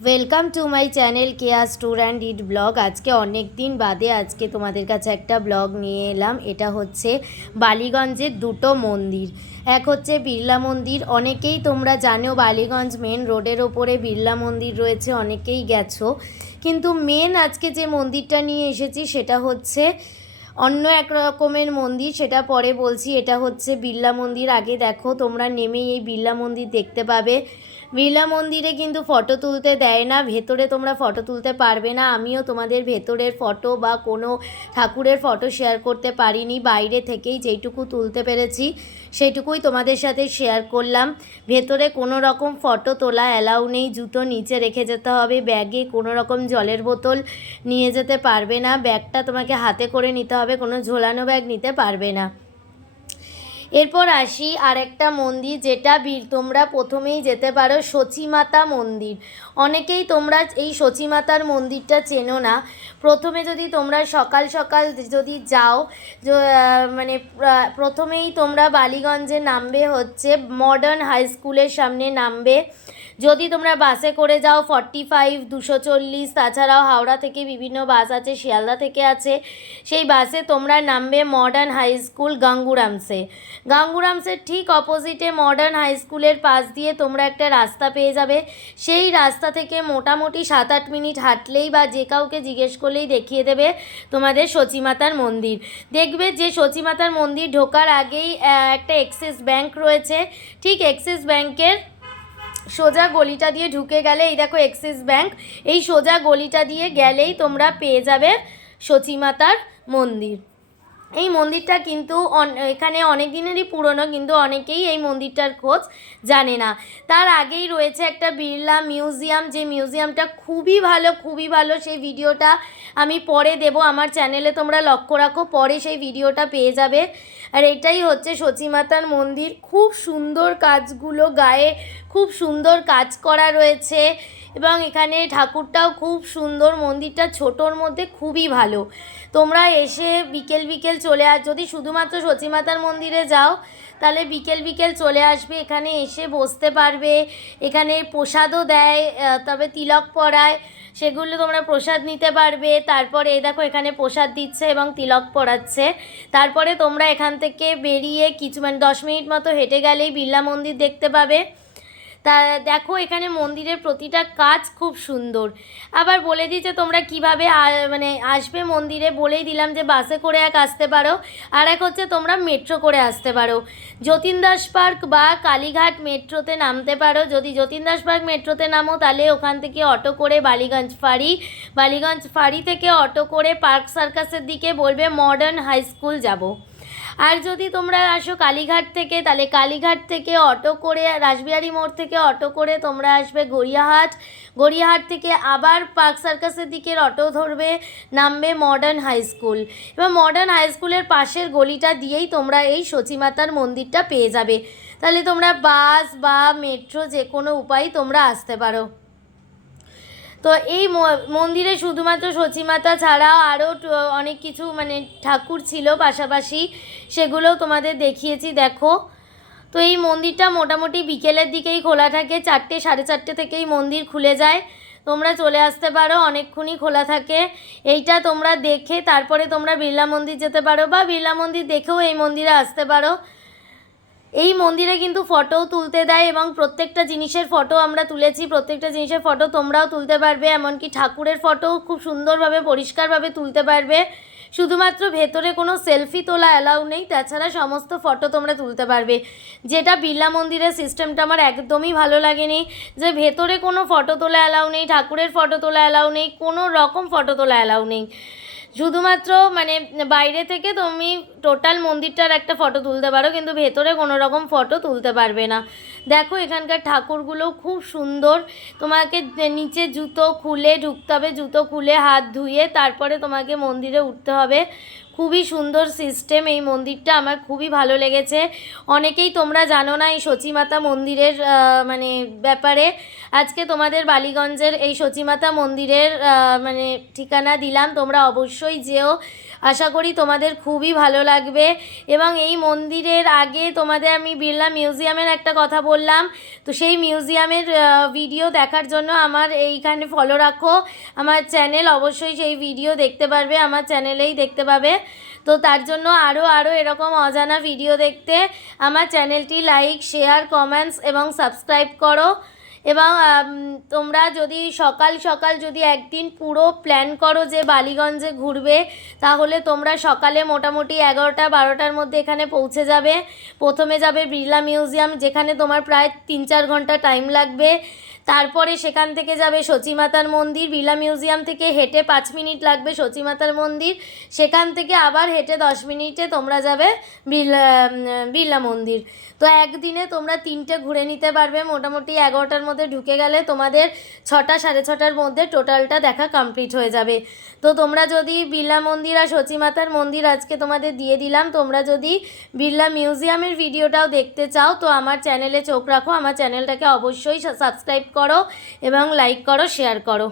Welcome to my channel Keya tour and it blog. আজকে অনেক দিন বাদে আজকে তোমাদের কাছে একটা ব্লগ নিয়ে এলাম। এটা হচ্ছে বালিগঞ্জের দুটো মন্দির। এক হচ্ছে বিড়লা মন্দির, অনেকেই তোমরা জানো বালিগঞ্জ মেন রোডের ওপরে বিড়লা মন্দির রয়েছে, অনেকেই গেছো। কিন্তু মেন আজকে যে মন্দিরটা নিয়ে এসেছি সেটা হচ্ছে অন্য এক রকমের মন্দির, সেটা পরে বলছি। এটা হচ্ছে বিড়লা মন্দির। আগে দেখো, তোমরা নেমেই এই বিড়লা মন্দির দেখতে পাবে। বিড়লা মন্দিরে কিন্তু ফটো তুলতে দেয় না, ভেতরে তোমরা ফটো তুলতে পারবে না। আমিও তোমাদের ভেতরের ফটো বা কোনো ঠাকুরের ফটো শেয়ার করতে পারিনি, বাইরে থেকেই যেইটুকু তুলতে পেরেছি সেইটুকুই তোমাদের সাথে শেয়ার করলাম। ভেতরে কোনো রকম ফটো তোলা অ্যালাউ নেই, জুতো নিচে রেখে যেতে হবে। ব্যাগে কোনো রকম জলের বোতল নিয়ে যেতে পারবে না, ব্যাগটা তোমাকে হাতে করে নিতে হবে, কোনো ঝোলানো ব্যাগ নিতে পারবে না। এরপর আসি আরেকটা মন্দির, যেটা তোমরা প্রথমেই যেতে পারো, সচিমাতা মন্দির। অনেকেই তোমরা এই সচিমাতার মন্দিরটা চেনো না। প্রথমে যদি তোমরা সকাল সকাল যদি যাও, মানে প্রথমেই তোমরা বালিগঞ্জে নামবে হচ্ছে মডার্ন হাই স্কুলের সামনে নামবে। যদি তোমরা বাসে করে যাও 45, 240, তাছাড়াও হাওড়া থেকে বিভিন্ন বাস আছে, শিয়ালদা থেকে আছে, সেই বাসে তোমরা নামবে মডার্ন হাই স্কুল গাঙ্গুরামসে। গাঙ্গুরামসের ঠিক অপোজিটে মডার্ন হাই স্কুলের পাশ দিয়ে তোমরা একটা রাস্তা পেয়ে যাবে। সেই রাস্তা থেকে মোটামুটি 7-8 মিনিট হাঁটলেই বা যে কাউকে জিজ্ঞেস করলেই দেখিয়ে দেবে তোমাদের সচিমাতার মন্দির। দেখবে যে সচিমাতার মন্দির ঢোকার আগেই একটা এক্সিস ব্যাংক রয়েছে। ঠিক এক্সিস ব্যাংকের সোজা গলিটা দিয়ে ঢুকে গেলে, এই দেখো এক্সিস ব্যাংক, এই সোজা গলিটা দিয়ে গেলেই তোমরা পেয়ে যাবে সচিমাতার মন্দির। এই মন্দিরটা কিন্তু এখানে অনেক দিনেরই পুরনো, কিন্তু অনেকেই এই মন্দিরটার খোঁজ জানে না। তার আগেই রয়েছে একটা বিড়লা মিউজিয়াম, যে মিউজিয়ামটা খুবই ভালো, খুবই ভালো। সেই ভিডিওটা আমি পরে দেব, আমার চ্যানেলে তোমরা লক্ষ্য রাখো, পরে সেই ভিডিওটা পেয়ে যাবে। আর এটাই হচ্ছে সচিমাতার মন্দির। খুব সুন্দর কাজগুলো, গায়ে খুব সুন্দর কাজ করা রয়েছে এবং এখানে ঠাকুরটাও খুব সুন্দর। মন্দিরটা ছোটোর মধ্যে খুবই ভালো। তোমরা এসে বিকেল বিকেল চলে যদি শুধুমাত্র সচিমাতার মন্দিরে যাও তাহলে বিকেল বিকেল চলে আসবে, এখানে এসে বসতে পারবে। এখানে প্রসাদও দেয়, তবে তিলক পরায়, সেগুলো তোমরা প্রসাদ নিতে পারবে। তারপরে এই দেখো এখানে প্রসাদ দিচ্ছে এবং তিলক পরাচ্ছে। তারপরে তোমরা এখান থেকে বেরিয়ে কিছু 10 মিনিট মতো হেঁটে গেলেই বিড়লা মন্দির দেখতে পাবে। তা দেখো এখানে মন্দিরের প্রতিটা কাজ খুব সুন্দর। আবার বলে দিচ্ছে তোমরা কিভাবে মানে আসবে মন্দিরে, বলেই দিলাম যে বাসে করে এক আসতে পারো, আর এক হচ্ছে তোমরা মেট্রো করে আসতে পারো। যতীন দাস পার্ক বা কালীঘাট মেট্রোতে নামতে পারো। যদি যতীন দাস পার্ক মেট্রোতে নামো তাহলে ওখান থেকে অটো করে বালিগঞ্জ ফাঁড়ি, বালিগঞ্জ ফাঁড়ি থেকে অটো করে পার্ক সার্কাসের দিকে বলবে মডার্ন হাই স্কুল যাব। আর যদি তোমরা আসো কালীঘাট থেকে, তাহলে কালীঘাট থেকে অটো করে, রাসবিহারী মোড় থেকে অটো করে তোমরা আসবে গড়িয়াহাট। গড়িয়াহাট থেকে আবার পার্ক সার্কাসের দিকের অটো ধরবে, নামবে মডার্ন হাই স্কুল। এবার মডার্ন হাই স্কুলের পাশের গলিটা দিয়েই তোমরা এই সচিমাতার মন্দিরটা পেয়ে যাবে। তাহলে তোমরা বাস বা মেট্রো যে কোনো উপায়ে তোমরা আসতে পারো। তো এই মন্দিরে শুধুমাত্র সচিমাতা ছাড়াও আরও অনেক কিছু মানে ঠাকুর ছিল পাশাপাশি, সেগুলোও তোমাদের দেখিয়েছি। দেখো, তো এই মন্দিরটা মোটামুটি বিকেলের দিকেই খোলা থাকে, 4টে 4:30 থেকেই মন্দির খুলে যায়। তোমরা চলে আসতে পারো, অনেকক্ষণই খোলা থাকে। এইটা তোমরা দেখে তারপরে তোমরা বিড়লা মন্দির যেতে পারো, বা বিড়লা মন্দির দেখেও এই মন্দিরে আসতে পারো। এই মন্দিরে কিন্তু ফটোও তুলতে দেয় এবং প্রত্যেকটা জিনিসের ফটো আমরা তুলেছি, প্রত্যেকটা জিনিসের ফটো তোমরাও তুলতে পারবে। এমনকি ঠাকুরের ফটোও খুব সুন্দরভাবে পরিষ্কারভাবে তুলতে পারবে। শুধুমাত্র ভেতরে কোনো সেলফি তোলা অ্যালাউ নেই, তাছাড়া সমস্ত ফটো তোমরা তুলতে পারবে। যেটা বিড়লা মন্দিরের সিস্টেমটা আমার একদমই ভালো লাগেনি, যে ভেতরে কোনো ফটো তোলা অ্যালাউ নেই, ঠাকুরের ফটো তোলা অ্যালাউ নেই, কোনো রকম ফটো তোলা অ্যালাউ নেই। শুধুমাত্র মানে বাইরে থেকে তুমি টোটাল মন্দিরটার একটা ফটো তুলতে পারো, কিন্তু ভেতরে কোনো রকম ফটো তুলতে পারবে না। দেখো এখানকার ঠাকুরগুলো খুব সুন্দর। তোমাকে নিচে জুতো খুলে ঢুকতে হবে, জুতো খুলে হাত ধুয়ে তারপরে তোমাকে মন্দিরে উঠতে হবে। খুবই সুন্দর সিস্টেম এই মন্দিরটা, আমার খুবই ভালো লেগেছে। অনেকেই তোমরা জানো না এই সচিমাতা মন্দিরের মানে ব্যাপারে। আজকে তোমাদের বালিগঞ্জের এই সচিমাতা মন্দিরের মানে ঠিকানা দিলাম, তোমরা অবশ্যই যেও। আশা করি তোমাদের খুবই ভালো লাগবে। এবং এই মন্দিরের আগে তোমাদের আমি বিড়লা মিউজিয়ামের একটা কথা বললাম, তো সেই মিউজিয়ামের ভিডিও দেখার জন্য আমার এইখানে ফলো রাখো আমার চ্যানেল, অবশ্যই সেই ভিডিও দেখতে পারবে, আমার চ্যানেলেই দেখতে পাবে। তো তার জন্য আরও এরকম অজানা ভিডিও দেখতে আমার চ্যানেলটি লাইক, শেয়ার, কমেন্টস এবং সাবস্ক্রাইব করো। এবং তোমরা যদি সকাল সকাল যদি একদিন পুরো প্ল্যান করো যে বালিগঞ্জে ঘুরবে, তাহলে তোমরা সকালে মোটামুটি 11টা-12টার মধ্যে এখানে পৌঁছে যাবে। প্রথমে যাবে বিড়লা মিউজিয়াম, যেখানে তোমার প্রায় 3-4 ঘন্টা টাইম লাগবে। তারপরে সেখান থেকে যাবে সচিমাতার মন্দির, বিড়লা মিউজিয়াম থেকে হেঁটে 5 মিনিট লাগবে সচিমাতার মন্দির, সেখান থেকে আবার হেঁটে 10 মিনিটে তোমরা যাবে বিড়লা মন্দির। তো একদিনে তোমরা 3টে ঘুরে নিতে পারবে। মোটামুটি 11টার মধ্যে ঢুকে গেলে তোমাদের 6টা-6:30টার মধ্যে টোটালটা দেখা কমপ্লিট হয়ে যাবে। তো তোমরা যদি বিড়লা মন্দির আর সচিমাতার মন্দির আজকে তোমাদের দিয়ে দিলাম, তোমরা যদি বিড়লা মিউজিয়ামের ভিডিওটাও দেখতে চাও তো আমার চ্যানেলে চোখ রাখো, আমার চ্যানেলটাকে অবশ্যই সাবস্ক্রাইব করো এবং লাইক করো, শেয়ার করো।